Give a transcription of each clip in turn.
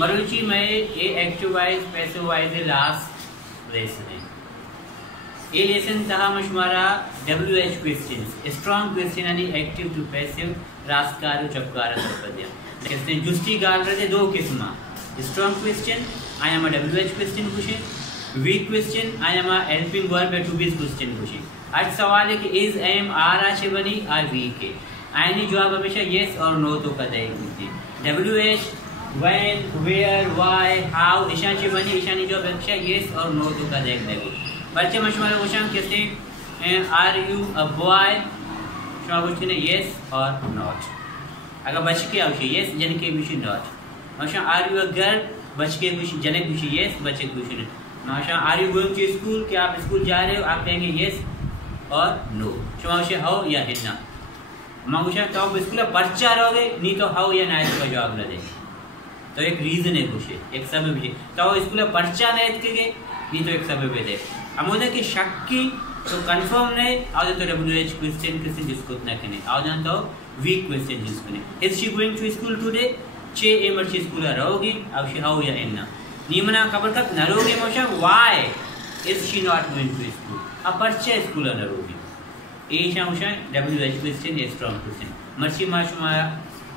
मरुची में ये active wise passive wise last lesson है। ये लेसन था मशमारा WH क्वेश्चंस, स्ट्रॉन्ग क्वेश्चन यानी एक्टिव टू पैसिव रास्कार चपकार पद्य कहते हैं। जुस्ती गाल रहे दो किस्म, स्ट्रॉन्ग क्वेश्चन आई एम WH क्वेश्चन पूछे, वीक क्वेश्चन आई एम helping verb to be question पूछे। आज सवाल है कि इज एम आर आशे बनी आ वीक है, आयनी जवाब हमेशा यस और नो तो का देगी। WH when, where, why, how Ishani बनी ईशानी जवाब हमेशा यस और नो तो का देगी। बच्चे मशमारा क्वेश्चन कहते हैं आर यू अ बॉय, शुमा क्वेश्चन है यस और नॉट। अगर बच के आवश्य यस जन के विषय नॉट। मशा आर यू अ गर्ल, बच के विषय जनक विषय यस, बच्चे के विषय मशा are you going to school, क्या आप स्कूल जा रहे हो, आप कहेंगे यस और नो। शुमा विषय हाउ या हिन्ना मांगुशा तो आप स्कूल पर्चा रहोगे, नहीं तो हाउ या ना इसका जवाब न दे। तो एक रीजन है कुछ, एक सबब है तो स्कूल पर्चा नहीं के नहीं तो एक सबब है दे। अमोदा की शक की तो कंफर्म नहीं आउट तो WH क्वेश्चन किसी जिसको ना कने आउट तो वीक क्वेश्चन जिसको ने। Is she going to school today, चे ए मर्ची स्कूल रहोगी, अब शी हाउ या इन्ना निमना खबर कब न रहोगे मोशा why is she not going to school, अब पर्चा स्कूल न रहोगी। ए शामुशा WH क्वेश्चन ए स्ट्रॉन्ग क्वेश्चन।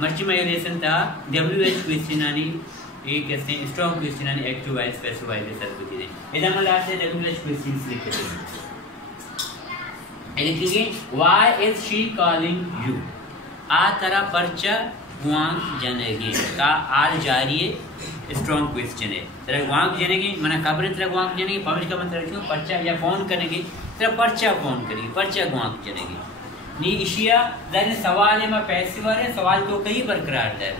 मर्ची में लेसन था WH क्वेश्चन यानी ये कहते हैं स्ट्रॉन्ग क्वेश्चन यानी एक्टिव वाइज पैसिव वाइज सर्वति दे। इधर मतलब आपसे WH क्वेश्चंस लिख के लिखिए why is she calling you, आ तरह पर्चा गुआंग जनेगी का आल जारिए स्ट्रॉन्ग क्वेश्चन है। तरह गुआंग जनेगी माने खबर तरह गुआंग जनेगी, पब्लिक का मतलब क्यों पर्चा या फोन करेगी तरह पर्चा फोन करेगी, पर्चा गुआंग जनेगी नी इशिया दाने सवाल है मैं पैसिव है, सवाल तो कई बरकरार है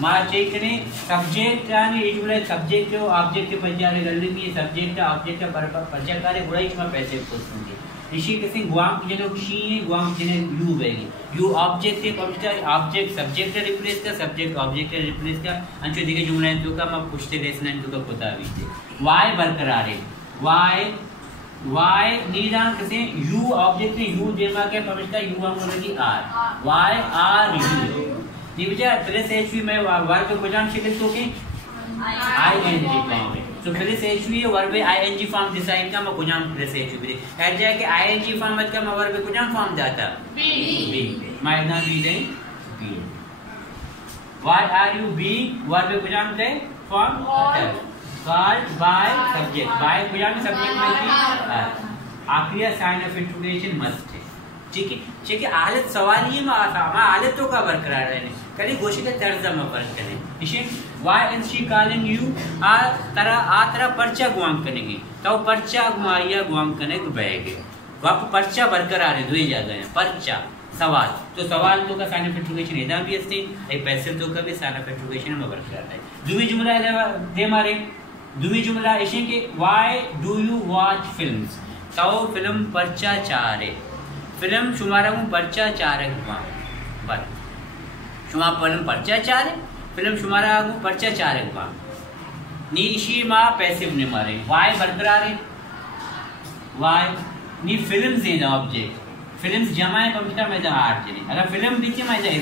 मां चेक ने सब्जेक्ट यानी इजुले सब्जेक्ट जो ऑब्जेक्ट के पंजारे गलती में सब्जेक्ट ऑब्जेक्ट का पर्चा कार्य गुड़ाई में पैसे पूछूंगी। ऋषि किसी गुआम जनो शी गुआम जने यू बेगी, यू ऑब्जेक्ट के पंजा ऑब्जेक्ट सब्जेक्ट रिप्लेस का, सब्जेक्ट ऑब्जेक्ट रिप्लेस का अंचो दिखे जुमला है तो का मैं पूछते लेसन तो का पता भी थे। वाई बरकरार है, वाई नीरा किसी यू ऑब्जेक्ट ने यू देमा के पंजा यू हम बोलेगी आर, वाई आर यू निविजा प्लस एचवी में वर्ब को जान शिकल तो के आईएनजी फॉर्म है। तो प्लस एचवी वर्ब में आईएनजी फॉर्म डिसाइड का मैं कुजाम प्लस एचवी हट जाए कि आईएनजी फॉर्म मत का मैं वर्ब में कुजाम फॉर्म जाता बी मैं ना बी दे बी। What are you be verb में कुजाम दे form called by subject, by कुजाम सब्जेक्ट में की आखिरी साइन ऑफ इंट्रोगेशन मस्ट है। ठीक है ठीक है। हालत सवाल ये में हालत तो का बरकरार रहने करी गोशी के तर्ज में फर्क करें। इसे why is she calling you आ तरह पर्चा गुआम करेगी तो पर्चा गुआइया गुआम करने को बहेगे वाप पर्चा बरकरार है दुई ज्यादा है पर्चा सवाल तो सवाल तो का साइन ऑफ इंट्रोगेशन इधर भी असती ए पैसिव तो का भी साइन ऑफ इंट्रोगेशन में बरकरार है। दुई जुमला दे मारे दुई जुमला इसे के why do you watch films तो फिल्म पर्चा चार है, फिल्म शुमारा को पर्चा चार है पर शुमा फिल्म पर्चा चार है, फिल्म शुमारा को पर्चा चार है नी इशी मां पैसिव ने मारे वाई बरकरार है, वाई नी फिल्म से ना ऑब्जेक्ट फिल्म्स जमा है कंप्यूटर में दा आठ जने अगर फिल्म बीच में जाए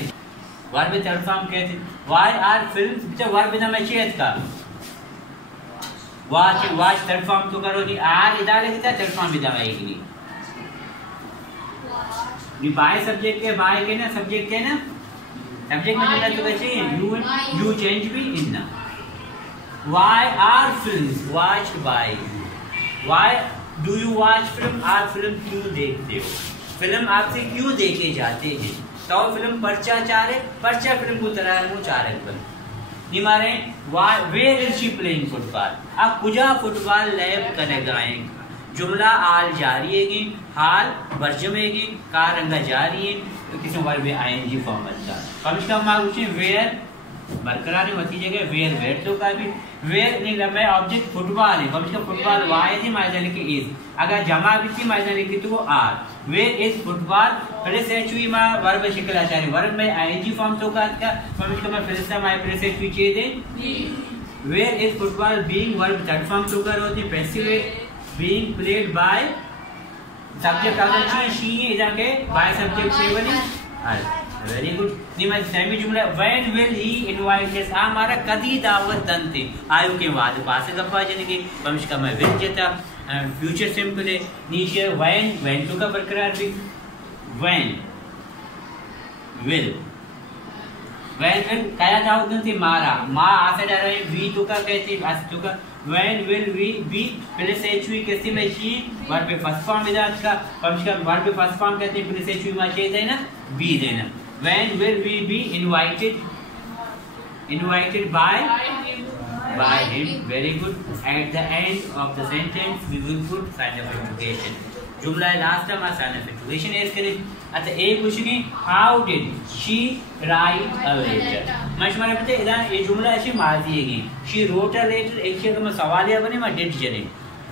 वर्ब थर्ड फॉर्म कहते वाई आर फिल्म्स बीच वर्ब ना में चेत का वाच वाच थर्ड फॉर्म तो करो नी आर इधर लिखता थर्ड फॉर्म इधर आएगी नी बाय सब्जेक्ट के बाय के ना सब्जेक्ट के ना सब्जेक्ट में जुमला तो कैसे यू चेंज भी इन ना why are films watched by why do you watch film are film क्यों देखते हो, फिल्म आपसे क्यों देखे जाते हैं तो फिल्म पर्चा चार है, पर्चा फिल्म को तरह है चार है निमारे where is she playing football आप कुजा फुटबॉल लैब करे गाएं जुमला आल जारी है हाल बर्जमेगी का रंगा जारी है तो किसी वर्ब में आईएनजी फॉर्म बनता कम से कम मालूम है वेयर बरकरार है वती जगह वेयर वेयर तो का भी वेयर नहीं लंबे ऑब्जेक्ट फुटबॉल है कम से कम फुटबॉल वाई थी मायने लिखी इज अगर जमा भी थी मायने लिखी तो वो आर where is football plus HV मा वर्ब शिकल आचार्य वर्ब में आईएनजी फॉर्म तो का कम से कम प्लस माय प्लस एचवी चाहिए दे where is football being verb third form तो कर होती passive being played by subject other she is okay by subject 7 very good नी मैं सेमी जुमला व्हेन विल ही इनवाइट अस आ हमारा कदी दावत दंते आयो के बाद पास गप्पा जने के पमिश का मैं विल जता फ्यूचर सिंपल है नीचे व्हेन तो का बरकरार भी व्हेन विल काया दावत दंते मारा मा आसे डा रहे वी तो का कहते आस तो का when will we be plus HV कैसे में शी वर्ब पे फर्स्ट फॉर्म विदात का पमिश का वर्ब पे फर्स्ट फॉर्म कहते हैं प्लस एचवी में चाहिए देना बी देना when will we be invited by him very good at the end of the sentence we will put sign of interrogation जुमला last time sign of interrogation add करें अच्छा एक क्वेश्चन है how did she write a letter मशमारा पता है इधर ये जुमला ऐसे माजी है कि she wrote a letter एक चीज़ का मैं सवालिया बने मैं did चले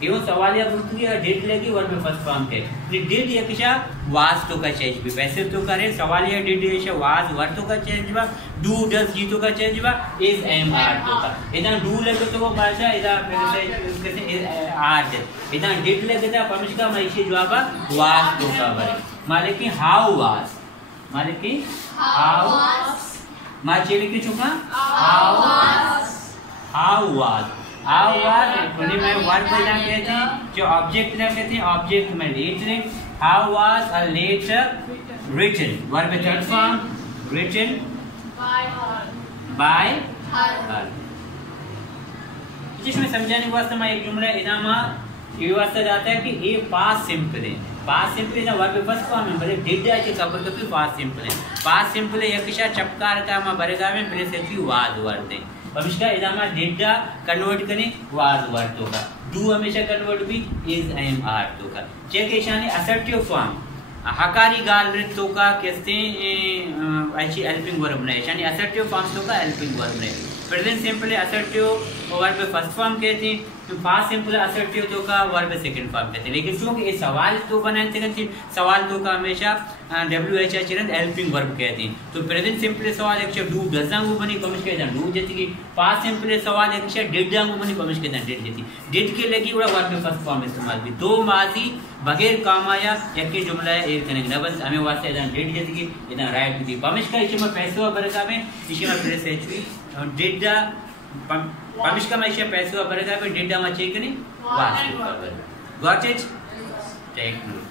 ये सवालिया पूछती है did लगी वर्ब में फर्स्ट फॉर्म के ये did ये किसा was तो का चेंज भी वैसे तो करे सवालिया did ये शा was वर्ब तो का चेंज बा do does जी तो का चेंज बा is am are तो का इधर do लगे तो वो भाषा इधर कैसे are इधर did लगे तो पमिश का मैं इसे जवाब was तो का बरे माले की how was माले की how माँ चेले की चुका how was कोनी में वर्ब पे ना कहते हैं जो ऑब्जेक्ट ना कहते हैं ऑब्जेक्ट में letter how was a letter written verb third form written by her जिसमें समझाने के वास्ते मैं एक जुमला इनामा ये वास्ते जाता है कि ये पास्ट सिंपल है पास्ट सिंपल है वर्ब फर्स्ट फॉर्म में भले डिड है कि कब कभी पास्ट सिंपल है यकिशा चपकार का मैं बरेगा में प्रेस है वाज वर्ड है हमेशा इदामा डिडा कन्वर्ट करें वाज वर्ड तो का डू हमेशा कन्वर्ट भी इज एम आर तो का चेक इशाने असर्टिव फॉर्म हकारी गाल रित तो का कहते ऐसी हेल्पिंग वर्ब नहीं यानी असर्टिव फॉर्म तो का हेल्पिंग वर्ब नहीं प्रेजेंट सिंपल असर्टिव वर्ब पे फर्स्ट फॉर्म कहते हैं तो पास्ट सिंपल असर्टिव तो का वर्ब पे सेकंड फॉर्म कहते हैं लेकिन क्योंकि ये सवाल तो बनाते हैं सवाल तो का हमेशा WH चिरंद हेल्पिंग वर्ब कहते हैं तो प्रेजेंट सिंपल सवाल एक डू डजांगू बनी पमिश कहते हैं डू जैसे कि पास्ट सिंपल सवाल एक डिड जांगू बनी पमिश कहते हैं डिड जैसी डिड के लगी बड़ा वर्ब पे फर्स्ट फॉर्म इस्तेमाल भी दो माजी बगैर काम आया यके जुमला है एक करेंगे न बस हमें वास्ते इधर डिड जैसे कि इधर राइट दी पमिश का इसे में पैसे बरका में इसे में प्रेस एचवी डिडा पमिश का मैं इसे पैसे बरका में डिडा में चेक नहीं वास्तव गॉट इट टेक नोट